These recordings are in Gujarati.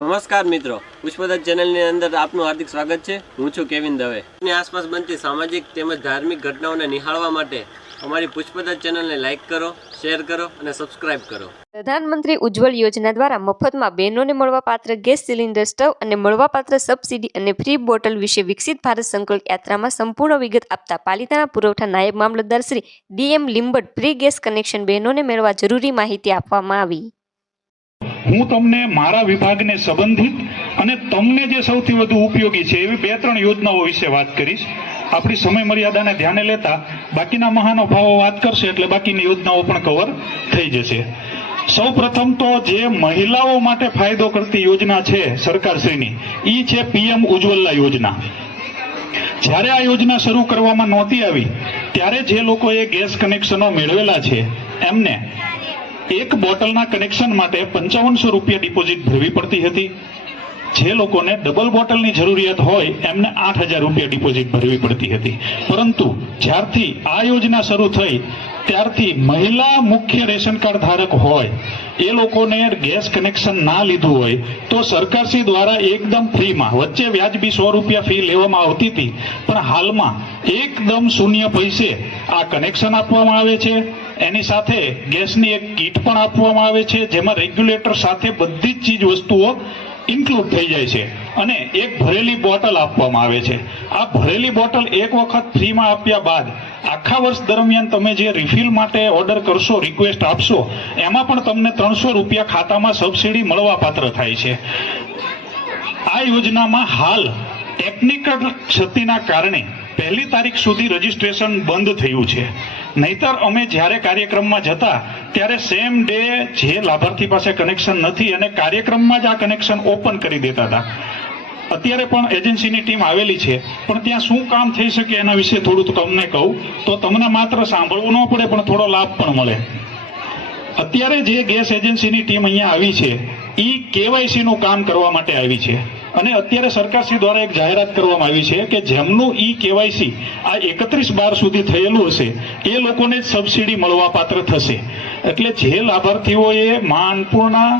નમસ્કાર મિત્રો પુષ્પદત્ત ચેનલની અંદર આપનું હાર્દિક સ્વાગત છે. હું છું કેવિન દવે. ની આસપાસ બનતી સામાજિક તેમજ ધાર્મિક ઘટનાઓને નિહાળવા માટે અમારી પુષ્પદત્ત ચેનલને લાઇક કરો શેર કરો અને સબસ્ક્રાઇબ કરો. પ્રધાનમંત્રી ઉજ્જવલ યોજના દ્વારા મફતમાં બહેનોને મળવાપાત્ર ગેસ સિલિન્ડર, સ્ટવ અને મળવાપાત્ર સબસિડી અને ફ્રી બોટલ વિશે વિકસિત ભારત સંકલ્પ યાત્રામાં સંપૂર્ણ વિગત આપતા પાલિતાના પુરવઠા નાયબ મામલતદાર Shri DM Limbad free gas connection બહેનોને મેળવવા જરૂરી માહિતી આપવામાં આવી. હું તમને મારા વિભાગને સંબંધિત અને તમને જે સૌથી વધુ ઉપયોગી છે એવી બે ત્રણ યોજનાઓ વિશે વાત કરીશ. આપણી સમય મર્યાદાને ધ્યાને લેતા બાકીના મહાનુભાવો વાત કરશે એટલે બાકીની યોજનાઓ પણ કવર થઈ જશે. સૌ પ્રથમ તો જે મહિલાઓ માટે ફાયદો કરતી યોજના છે સરકારશ્રીની એ છે પીએમ ઉજ્જવલા યોજના. જ્યારે આ યોજના શરૂ કરવામાં નહોતી આવી, ત્યારે જે લોકોએ ગેસ કનેક્શનો મેળવેલા છે, એમને એક બોટલના કનેક્શન માટે પંચાવનસો રૂપિયા ડિપોઝિટ ભરવી પડતી હતી. જે લોકોને ડબલ બોટલની જરૂરિયાત હોય, એમને આઠ હજાર રૂપિયા ડિપોઝિટ ભરવી પડતી હતી. પરંતુ જ્યારથી આ યોજના શરૂ થઈ, ત્યારથી મહિલા મુખ્ય રેશન કાર્ડ ધારક હોય, એ લોકોને ગેસ કનેક્શન ના લીધું હોય, તો સરકારશ્રી દ્વારા એકદમ ફ્રીમાં, વચ્ચે વ્યાજબી સો રૂપિયા ફી લેવામાં આવતી હતી, પણ હાલમાં એકદમ શૂન્ય પૈસે આ કનેક્શન આપવામાં આવે છે. એની સાથે ગેસની એક કીટ પણ આપવામાં આવે છે, જેમાં રેગ્યુલેટર સાથે બધી જ ચીજ વસ્તુઓ ઇન્ક્લુડ થઈ જાય છે. અને એક ભરેલી બોટલ આપવામાં આવે છે. આ ભરેલી બોટલ એક વખત ફ્રીમાં આપ્યા બાદ આખા વર્ષ દરમિયાન તમે જે રિફિલ માટે ઓર્ડર કરશો રિક્વેસ્ટ આપશો, એમાં પણ તમને ત્રણસો રૂપિયા ખાતામાં સબસિડી મળવા પાત્ર થાય છે. આ યોજનામાં હાલ ટેકનિકલ ક્ષતિના કારણે પહેલી તારીખ સુધી રજીસ્ટ્રેશન બંધ થયું છે. નહીતર અમે જ્યારે કાર્યક્રમમાં જતા, ત્યારે સેમ ડે જે લાભાર્થી પાસે કનેક્શન નથી, અને કાર્યક્રમમાં જ આ કનેક્શન ઓપન કરી દેતા હતા. અત્યારે પણ એજન્સીની ટીમ આવેલી છે, પણ ત્યાં શું કામ થઈ શકે એના વિશે થોડું તમને કહું. તો તમને માત્ર સાંભળવું ન પડે, પણ થોડો લાભ પણ મળે. અત્યારે જે ગેસ એજન્સીની ટીમ અહીંયા આવી છે, ઈ કેવાયસીનું કામ કરવા માટે આવી છે. અને અત્યારે સરકારશ્રી દ્વારા એક જાહેરાત કરવામાં આવી છે કે જેમનું ઈ કેવાયસી આ એકત્રીસ બાર સુધી થયેલું હશે, એ લોકોને જ સબસિડી મળવા પાત્ર થશે. એટલે જે લાભાર્થીઓએ મા અન્નપૂર્ણા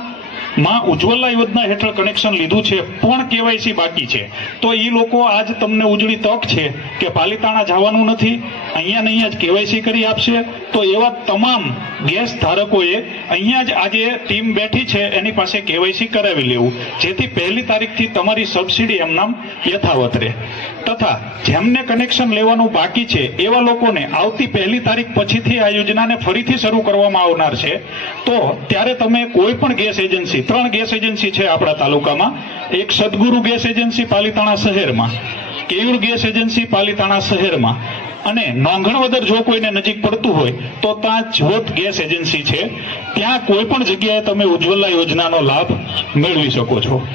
માં ઉજ્જવલા યોજના હેઠળ કનેક્શન લીધું છે, પણ કેવાયસી બાકી છે. તો એ લોકો આજ તમને ઉજળી તક છે કે પાલિતાણા જવાનું નથી અહીંયા ને અહીંયા જ કેવાયસી કરી આપશે. તો એવા તમામ ગેસ ધારકોએ અહીંયા જ આજે ટીમ બેઠી છે, એની પાસે કેવાયસી કરાવી લેવું. જેથી પહેલી તારીખથી તમારી સબસિડી એમનામ યથાવત રહે. તથા જેમને કનેક્શન લેવાનું બાકી છે, એવા લોકોને આવતી પહેલી તારીખ પછીથી આ યોજનાને ફરીથી શરૂ કરવામાં આવનાર છે. તો ત્યારે તમે કોઈ પણ ગેસ એજન્સી, ત્રણ ગેસ એજન્સી છે આપણા તાલુકામાં. એક સદગુરુ ગેસ એજન્સી પાલિતાણા શહેરમાં, કેયુર ગેસ એજન્સી પાલિતાણા શહેરમાં અને નોંઘણવદર જો કોઈને નજીક પડતું હોય, તો ત્યાં જ્યોત ગેસ એજન્સી છે. ત્યાં કોઈ પણ જગ્યાએ તમે ઉજ્જવલા યોજનાનો લાભ મેળવી શકો છો.